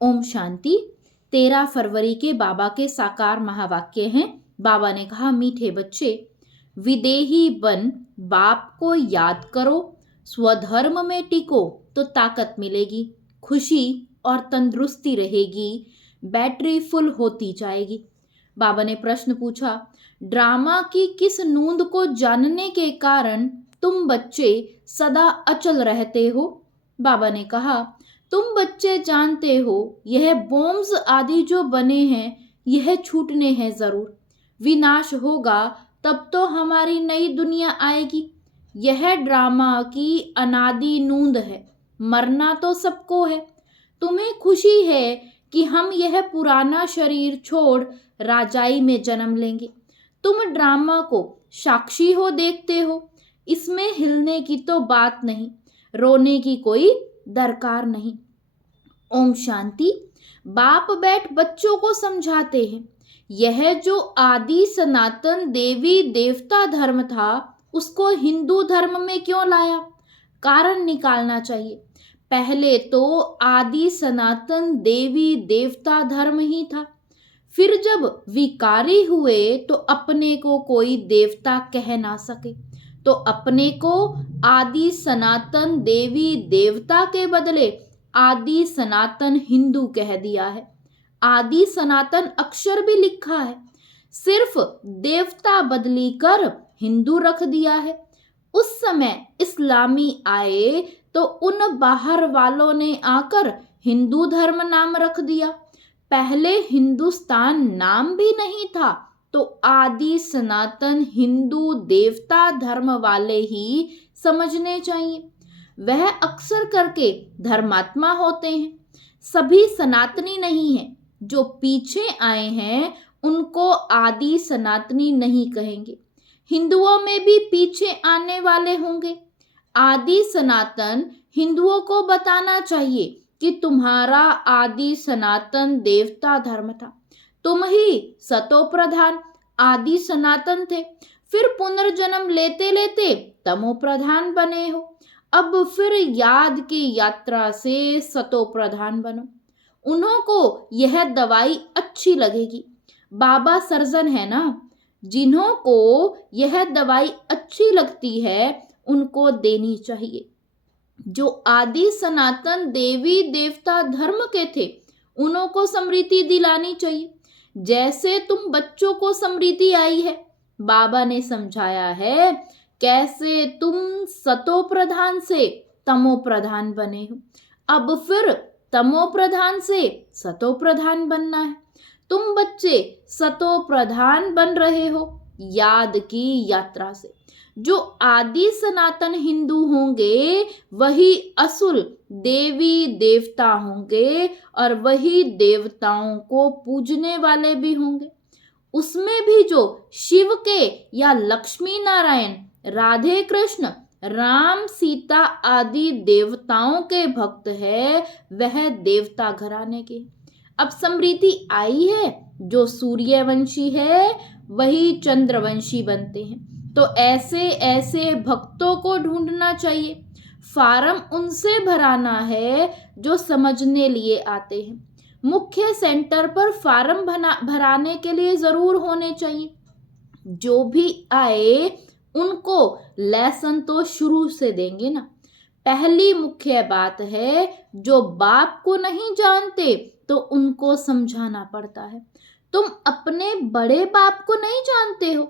ओम शांति। 13 फरवरी के बाबा के साकार महावाक्य हैं। बाबा ने कहा, मीठे बच्चे, विदेही बन, बाप को याद करो, स्वधर्म में टिको तो ताकत मिलेगी, खुशी और तंदुरुस्ती रहेगी, बैटरी फुल होती जाएगी। बाबा ने प्रश्न पूछा, ड्रामा की किस नूंद को जानने के कारण तुम बच्चे सदा अचल रहते हो? बाबा ने कहा, तुम बच्चे जानते हो यह बॉम्ब्स आदि जो बने हैं यह छूटने हैं जरूर। विनाश होगा तब तो हमारी नई दुनिया आएगी। यह ड्रामा की अनादि नूंद है। मरना तो सबको है। तुम्हें खुशी है कि हम यह पुराना शरीर छोड़ राजाई में जन्म लेंगे। तुम ड्रामा को साक्षी हो देखते हो। इसमें हिलने की तो बात नहीं, रोने की कोई दरकार नहीं। ओम शांति। बाप बैठ बच्चों को समझाते हैं, यह जो आदि सनातन देवी देवता धर्म था उसको हिंदू धर्म में क्यों लाया? कारण निकालना चाहिए। पहले तो आदि सनातन देवी देवता धर्म ही था। फिर जब विकारी हुए तो अपने को कोई देवता कह ना सके तो अपने को आदि सनातन देवी देवता के बदले आदि सनातन हिंदू कह दिया है। आदि सनातन अक्षर भी लिखा है, सिर्फ देवता बदली कर हिंदू रख दिया है। उस समय इस्लामी आए तो उन बाहर वालों ने आकर हिंदू धर्म नाम रख दिया। पहले हिंदुस्तान नाम भी नहीं था तो आदि सनातन हिंदू देवता धर्म वाले ही समझने चाहिए। वह अक्सर करके धर्मात्मा होते हैं, सभी सनातनी नहीं है। जो पीछे आए हैं उनको आदि सनातनी नहीं कहेंगे। हिंदुओं में भी पीछे आने वाले होंगे। आदि सनातन हिंदुओं को बताना चाहिए कि तुम्हारा आदि सनातन देवता धर्म था। तुम ही सतो प्रधान आदि सनातन थे, फिर पुनर्जन्म लेते लेते तमो प्रधान बने हो। अब फिर याद की यात्रा से सतो प्रधान बनो। उन्हों को यह दवाई अच्छी लगेगी। बाबा सर्जन है ना, जिन्हों को यह दवाई अच्छी लगती है उनको देनी चाहिए। जो आदि सनातन देवी देवता धर्म के थे उन्हों को स्मृति दिलानी चाहिए। जैसे तुम बच्चों को स्मृति आई है, बाबा ने समझाया है कैसे तुम सतो प्रधान से तमो प्रधान बने हो। अब फिर तमो प्रधान से सतो प्रधान बनना है। तुम बच्चे सतो प्रधान बन रहे हो याद की यात्रा से। जो आदि सनातन हिंदू होंगे वही असुल देवी देवता होंगे और वही देवताओं को पूजने वाले भी होंगे। उसमें भी जो शिव के या लक्ष्मी नारायण, राधे कृष्ण, राम सीता आदि देवताओं के भक्त है वह देवता घराने के। अब स्मृति आई है, जो सूर्यवंशी है वही चंद्रवंशी बनते हैं। तो ऐसे ऐसे भक्तों को ढूंढना चाहिए। फार्म उनसे भराना है जो समझने लिए आते हैं। मुख्य सेंटर पर फार्म भराने के लिए जरूर होने चाहिए। जो भी आए उनको लेसन तो शुरू से देंगे ना। पहली मुख्य बात है, जो बाप को नहीं जानते तो उनको समझाना पड़ता है। तुम अपने बड़े बाप को नहीं जानते हो,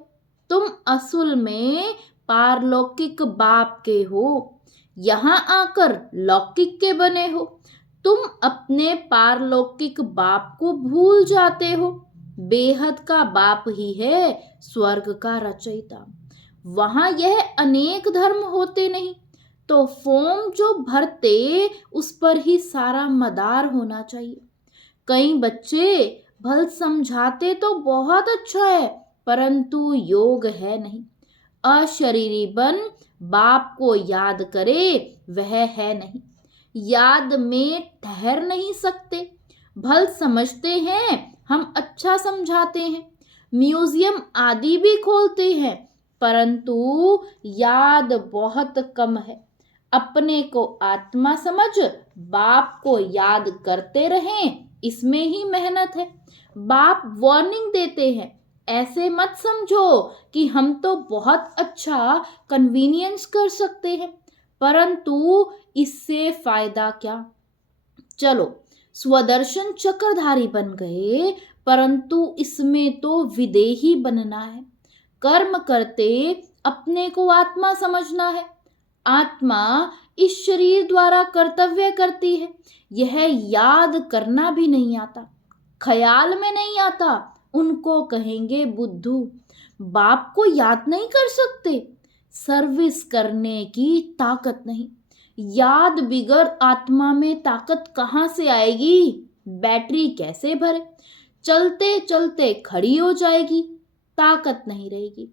तुम असल में पारलौकिक बाप के हो। यहाँ आकर लौकिक के बने हो। तुम अपने पारलौकिक बाप को भूल जाते हो। बेहद का बाप ही है स्वर्ग का रचयिता। वहां यह अनेक धर्म होते नहीं तो फॉर्म जो भरते उस पर ही सारा मदार होना चाहिए। कई बच्चे भल समझाते तो बहुत अच्छा है परंतु योग है नहीं। अशरीरी बन बाप को याद करे वह है नहीं। याद में ठहर नहीं सकते। भल समझते हैं हम अच्छा समझाते हैं, म्यूजियम आदि भी खोलते हैं परंतु याद बहुत कम है। अपने को आत्मा समझ बाप को याद करते रहें, इसमें ही मेहनत है। बाप वार्निंग देते हैं, ऐसे मत समझो कि हम तो बहुत अच्छा कन्वीनियंस कर सकते हैं, परंतु इससे फायदा क्या। चलो स्वदर्शन चक्रधारी बन गए, परंतु इसमें तो विदेही बनना है। कर्म करते अपने को आत्मा समझना है। आत्मा इस शरीर द्वारा कर्तव्य करती है। यह याद करना भी नहीं आता, ख्याल में नहीं आता। उनको कहेंगे बुद्धू। बाप को याद नहीं कर सकते, सर्विस करने की ताकत नहीं। याद बिगर आत्मा में ताकत कहाँ से आएगी। बैटरी कैसे भरे, चलते चलते खड़ी हो जाएगी, ताकत नहीं रहेगी।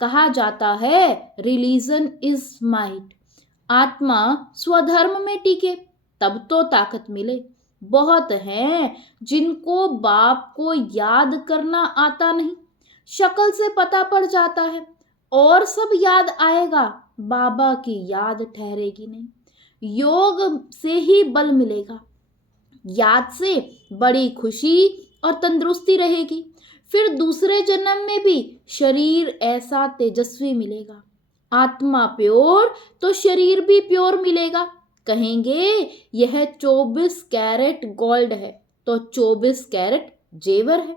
कहा जाता है रिलीजन इज माइट। आत्मा स्वधर्म में टिके तब तो ताकत मिले। बहुत हैं जिनको बाप को याद करना आता नहीं, शक्ल से पता पड़ जाता है और सब याद आएगा, बाबा की याद ठहरेगी नहीं। योग से ही बल मिलेगा, याद से बड़ी खुशी और तंदुरुस्ती रहेगी। फिर दूसरे जन्म में भी शरीर ऐसा तेजस्वी मिलेगा। आत्मा प्योर तो शरीर भी प्योर मिलेगा। कहेंगे यह 24 कैरेट गोल्ड है तो 24 कैरेट जेवर है।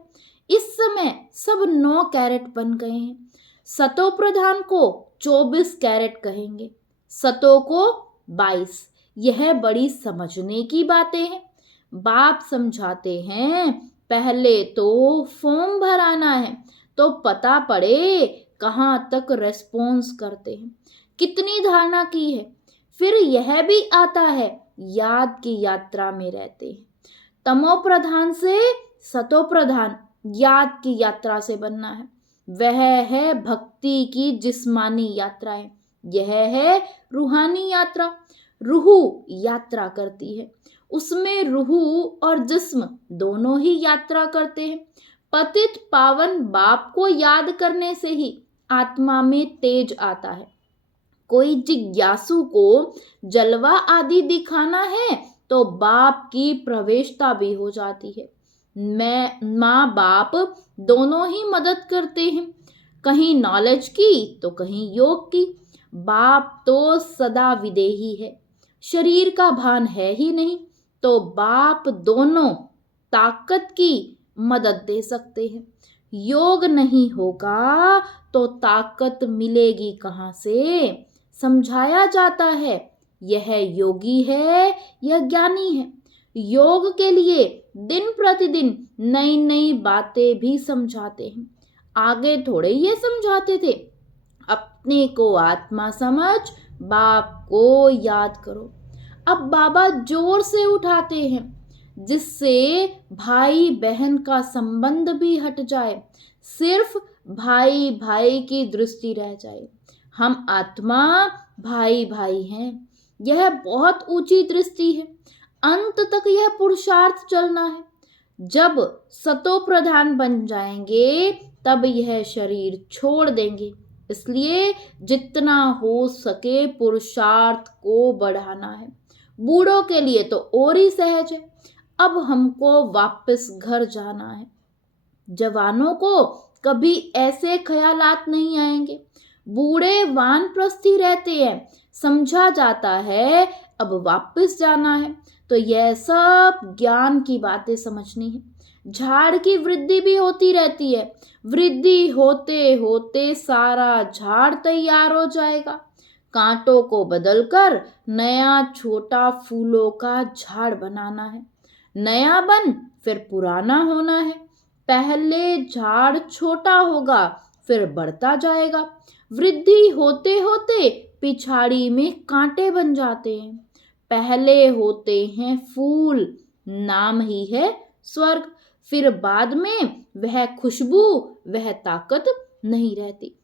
इस समय सब 9 कैरेट बन गए हैं। सतो प्रधान को 24 कैरेट कहेंगे, सतो को 22। यह बड़ी समझने की बातें हैं। बाप समझाते हैं पहले तो फॉर्म भराना है तो पता पड़े कहाँ तक रेस्पॉन्स करते हैं, कितनी धारणा की है। फिर यह भी आता है याद की यात्रा में रहते हैं। तमो प्रधान से सतो प्रधान याद की यात्रा से बनना है। वह है भक्ति की जिस्मानी यात्राएं, यह है रूहानी यात्रा। रूह यात्रा करती है, उसमें रूह और जिस्म दोनों ही यात्रा करते हैं। पतित पावन बाप को याद करने से ही आत्मा में तेज आता है। कोई जिज्ञासु को जलवा आदि दिखाना है तो बाप की प्रवेशता भी हो जाती है। माँ बाप दोनों ही मदद करते हैं, कहीं नॉलेज की तो कहीं योग की। बाप तो सदा विदेही है, शरीर का भान है ही नहीं, तो बाप दोनों ताकत की मदद दे सकते हैं। योग नहीं होगा तो ताकत मिलेगी कहाँ से। समझाया जाता है यह योगी है यह ज्ञानी है। योग के लिए दिन प्रतिदिन नई नई बातें भी समझाते हैं। आगे थोड़े ये समझाते थे अपने को आत्मा समझ, बाप को याद करो। अब बाबा जोर से उठाते हैं जिससे भाई बहन का संबंध भी हट जाए, सिर्फ भाई भाई की दृष्टि रह जाए। हम आत्मा भाई भाई हैं, यह बहुत ऊंची दृष्टि है। अंत तक यह पुरुषार्थ चलना है। जब सतो प्रधान बन जाएंगे तब यह शरीर छोड़ देंगे। इसलिए जितना हो सके पुरुषार्थ को बढ़ाना है। बूढ़ों के लिए तो और ही सहज है। अब हमको वापस घर जाना है। जवानों को कभी ऐसे ख्यालात नहीं आएंगे। बूढ़े वानप्रस्थी रहते हैं, समझा जाता है अब वापस जाना है, तो यह सब ज्ञान की बातें समझनी है। झाड़ की वृद्धि भी होती रहती है, वृद्धि होते होते सारा झाड़ तैयार हो जाएगा। कांटों को बदलकर नया छोटा फूलों का झाड़ बनाना है। नया बन फिर पुराना होना है। पहले झाड़ छोटा होगा फिर बढ़ता जाएगा। वृद्धि होते होते पिछाड़ी में कांटे बन जाते हैं। पहले होते हैं फूल, नाम ही है स्वर्ग। फिर बाद में वह खुशबू, वह ताकत नहीं रहती।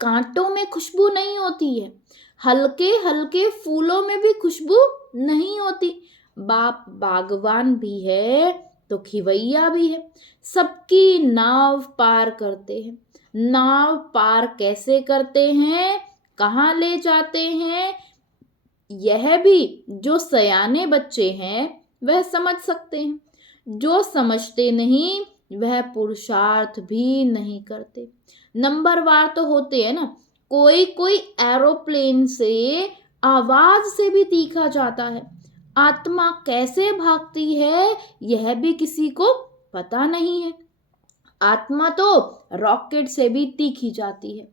कांटों में खुशबू नहीं होती है, हल्के हल्के फूलों में भी खुशबू नहीं होती। बाप बागवान भी है तो खिवैया भी है, सबकी नाव पार करते हैं। नाव पार कैसे करते हैं, कहाँ ले जाते हैं, यह भी जो सयाने बच्चे हैं वह समझ सकते हैं, जो समझते नहीं वह पुरुषार्थ भी नहीं करते। नंबरवार तो होते हैं ना, कोई कोई एरोप्लेन से आवाज से भी तीखा जाता है। आत्मा कैसे भागती है यह भी किसी को पता नहीं है। आत्मा तो रॉकेट से भी तीखी जाती है।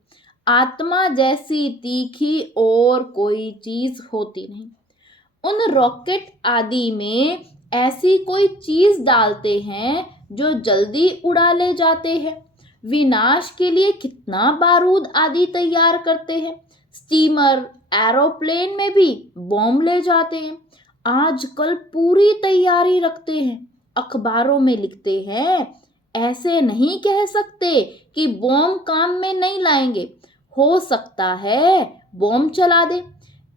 आत्मा जैसी तीखी और कोई चीज होती नहीं। उन रॉकेट आदि में ऐसी कोई चीज डालते हैं जो जल्दी उड़ा ले जाते हैं। विनाश के लिए कितना बारूद आदि तैयार करते हैं। स्टीमर एरोप्लेन में भी बॉम्ब ले जाते हैं। आजकल पूरी तैयारी रखते हैं, अखबारों में लिखते हैं। ऐसे नहीं कह सकते कि बॉम्ब काम में नहीं लाएंगे, हो सकता है बॉम्ब चला दे,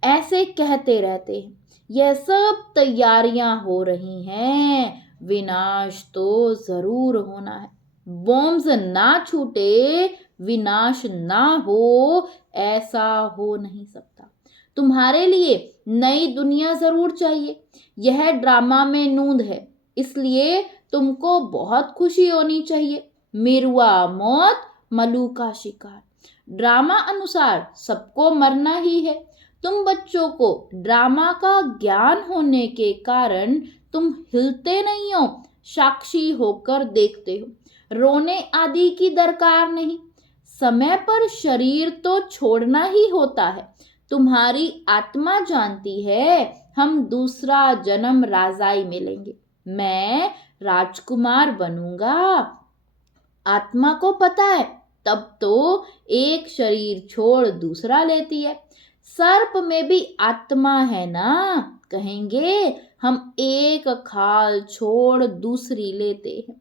ऐसे कहते रहते हैं। यह सब तैयारियां हो रही हैं, विनाश तो जरूर होना है। बॉम्ब्स ना छूटे, विनाश ना हो, ऐसा हो नहीं सकता। तुम्हारे लिए नई दुनिया जरूर चाहिए। यह ड्रामा में नूंद है, इसलिए तुमको बहुत खुशी होनी चाहिए। मिरुआ मौत, मलू का शिकार। ड्रामा अनुसार सबको मरना ही है। तुम बच्चों को ड्रामा का ज्ञान होने के कारण तुम हिलते नहीं हो, साक्षी होकर देखते हो। रोने आदि की दरकार नहीं। समय पर शरीर तो छोड़ना ही होता है। तुम्हारी आत्मा जानती है हम दूसरा जन्म राजाई में लेंगे, मैं राजकुमार बनूंगा। आत्मा को पता है, तब तो एक शरीर छोड़ दूसरा लेती है। सर्प में भी आत्मा है ना, कहेंगे हम एक खाल छोड़ दूसरी लेते हैं।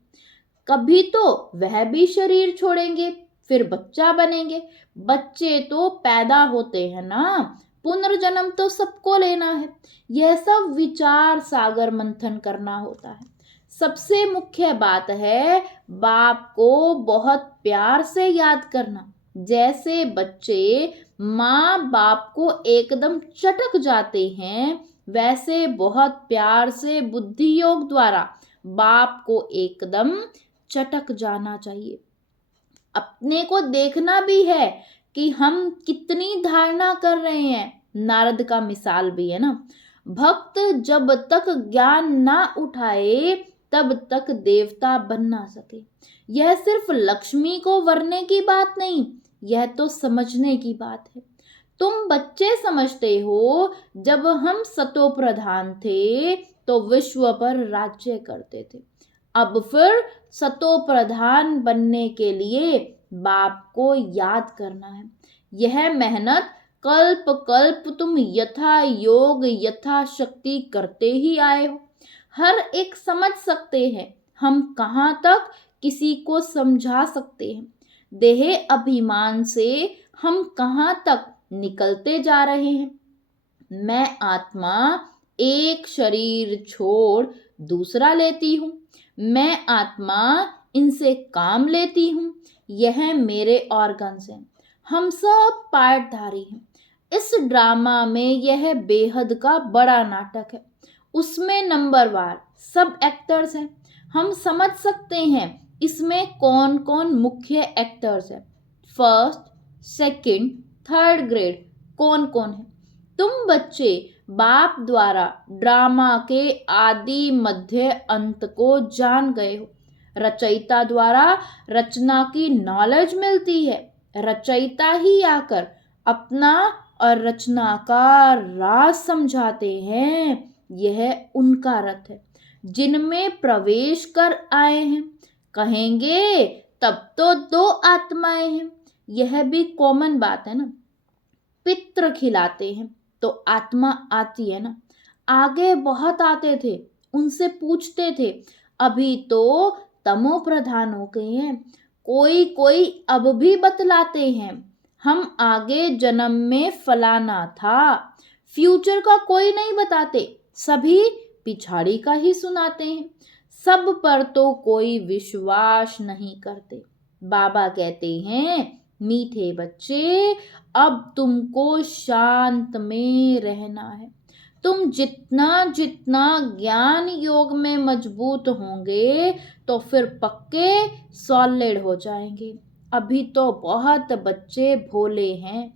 कभी तो वह भी शरीर छोड़ेंगे, फिर बच्चा बनेंगे। बच्चे तो पैदा होते हैं ना, पुनर्जन्म तो सबको लेना है। यह सब विचार सागर मंथन करना होता है। सबसे मुख्य बात है बाप को बहुत प्यार से याद करना। जैसे बच्चे माँ बाप को एकदम चटक जाते हैं, वैसे बहुत प्यार से बुद्धि योग द्वारा बाप को एकदम चटक जाना चाहिए। अपने को देखना भी है कि हम कितनी धारणा कर रहे हैं। नारद का मिसाल भी है ना। भक्त जब तक ज्ञान ना उठाए तब तक देवता बन ना सके। यह सिर्फ लक्ष्मी को वरने की बात नहीं, यह तो समझने की बात है। तुम बच्चे समझते हो जब हम सतो प्रधान थे तो विश्व पर राज्य करते थे। अब फिर सतो प्रधान बनने के लिए बाप को याद करना है। यह मेहनत कल्प कल्प तुम यथा योग यथा शक्ति करते ही आए हो। हर एक समझ सकते हैं हम कहाँ तक किसी को समझा सकते हैं। देह अभिमान से हम कहाँ तक निकलते जा रहे हैं। मैं आत्मा एक शरीर छोड़ दूसरा लेती हूँ। मैं आत्मा इनसे काम लेती हूँ। यह मेरे ऑर्गन्स हैं। हम सब पार्टधारी हैं। इस ड्रामा में यह बेहद का बड़ा नाटक है। उसमें नंबरवार सब एक्टर्स हैं। हम समझ सकते हैं इसमें कौन कौन मुख्य एक्टर्स हैं। फर्स्ट, सेकंड, थर्ड ग्रेड कौन कौन है। तुम बच्चे बाप द्वारा ड्रामा के आदि मध्य अंत को जान गए हो। रचयिता द्वारा रचना की नॉलेज मिलती है। रचयिता ही आकर अपना और रचना का राज समझाते हैं। यह उनका रथ है जिनमें प्रवेश कर आए हैं। कहेंगे तब तो दो आत्माएं हैं। यह भी कॉमन बात है ना। पित्र खिलाते हैं तो आत्मा आती है ना। आगे बहुत आते थे, उनसे पूछते थे। अभी तो तमो प्रधान हो गए हैं। कोई कोई अब भी बतलाते हैं हम आगे जन्म में फलाना था। फ्यूचर का कोई नहीं बताते, सभी पिछाड़ी का ही सुनाते हैं। सब पर तो कोई विश्वास नहीं करते। बाबा कहते हैं मीठे बच्चे, अब तुमको शांत में रहना है। तुम जितना जितना ज्ञान योग में मजबूत होंगे तो फिर पक्के सॉलिड हो जाएंगे। अभी तो बहुत बच्चे भोले हैं।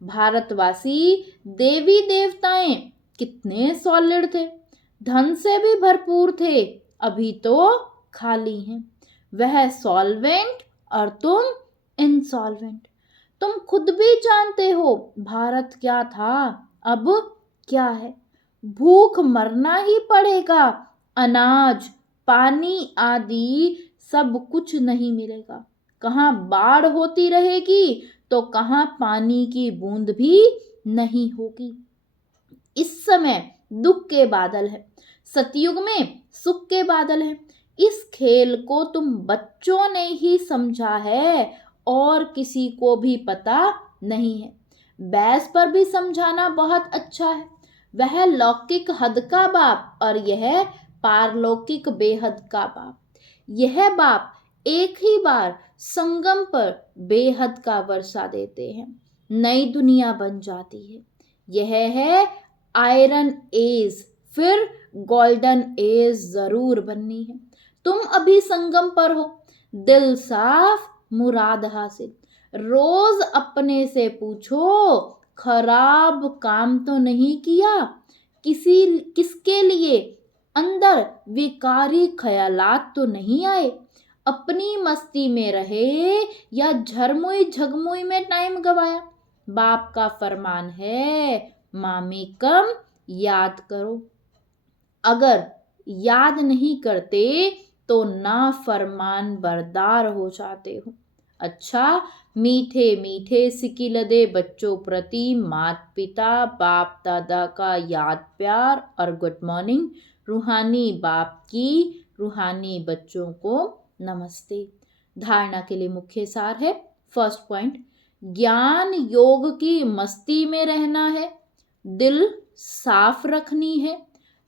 भारतवासी देवी देवताएं कितने सॉलिड थे, धन से भी भरपूर थे, अभी तो खाली हैं। वह सॉल्वेंट और तुम इंसॉल्वेंट। तुम खुद भी जानते हो भारत क्या था, अब क्या है। भूख मरना ही पड़ेगा। अनाज, पानी आदि सब कुछ नहीं मिलेगा। कहाँ बाढ़ होती रहेगी तो कहाँ पानी की बूंद भी नहीं होगी। इस समय दुख के बादल है, सतयुग में सुख के बादल है। इस खेल को तुम बच्चों ने ही समझा है और किसी को भी पता नहीं है। बैस पर भी समझाना बहुत अच्छा है। वह लौकिक हद का बाप और यह पारलौकिक बेहद का बाप। यह बाप एक ही बार संगम पर बेहद का वर्षा देते हैं, नई दुनिया बन जाती है। यह है आयरन एज, फिर गोल्डन एज जरूर बननी है। तुम अभी संगम पर हो, दिल साफ मुराद हासिल। रोज अपने से पूछो, खराब काम तो नहीं किया, किसके लिए अंदर विकारी ख्यालात तो नहीं आए, अपनी मस्ती में रहे या झरमुई झगमुई में टाइम गवाया। बाप का फरमान है, मामी कम याद करो। अगर याद नहीं करते तो ना फरमान बरदार हो जाते हो। अच्छा, मीठे मीठे सिकिलदे बच्चों प्रति माता पिता बाप दादा का याद प्यार और गुड मॉर्निंग। रूहानी बाप की रूहानी बच्चों को नमस्ते। धारणा के लिए मुख्य सार है, फर्स्ट पॉइंट, ज्ञान योग की मस्ती में रहना है, दिल साफ रखनी है,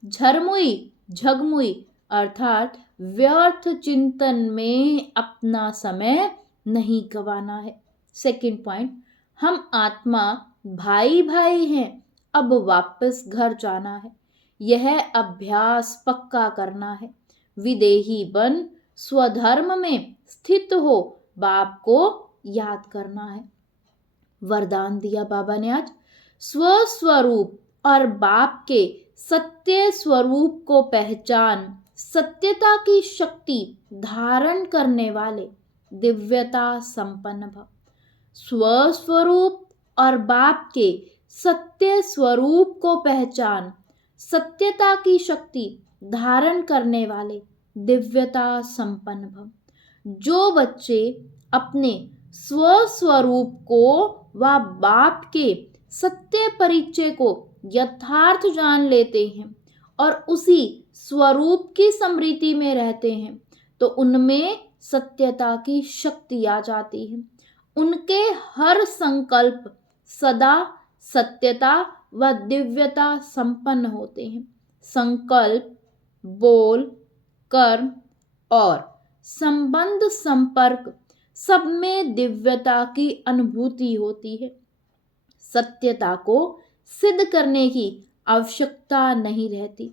झरमुई झगमुई अर्थात व्यर्थ चिंतन में अपना समय नहीं गंवाना है। सेकंड पॉइंट, हम आत्मा भाई भाई हैं, अब वापस घर जाना है। यह अभ्यास पक्का करना है। विदेही बन स्वधर्म में स्थित हो, बाप को याद करना है। वरदान दिया बाबा ने आज, स्वस्वरूप और बाप के सत्य स्वरूप को पहचान, सत्यता की शक्ति धारण करने वाले दिव्यता संपन्न भव। स्वस्वरूप और बाप के सत्य स्वरूप को पहचान, सत्यता की शक्ति धारण करने वाले दिव्यता संपन्न भव। जो बच्चे अपने स्वस्वरूप को व बाप के सत्य परिचय को यथार्थ जान लेते हैं और उसी स्वरूप की स्मृति में रहते हैं तो उनमें सत्यता की शक्ति आ जाती है। उनके हर संकल्प सदा सत्यता व दिव्यता संपन्न होते हैं। संकल्प, बोल, कर्म और संबंध संपर्क सब में दिव्यता की अनुभूति होती है। सत्यता को सिद्ध करने की आवश्यकता नहीं रहती।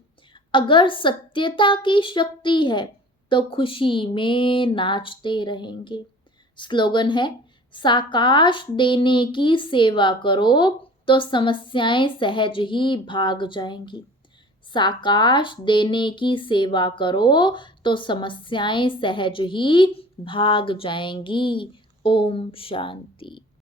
अगर सत्यता की शक्ति है तो खुशी में नाचते रहेंगे। स्लोगन है, साकाश देने की सेवा करो तो समस्याएं सहज ही भाग जाएंगी। साकाश देने की सेवा करो तो समस्याएं सहज ही भाग जाएंगी। ओम शांति।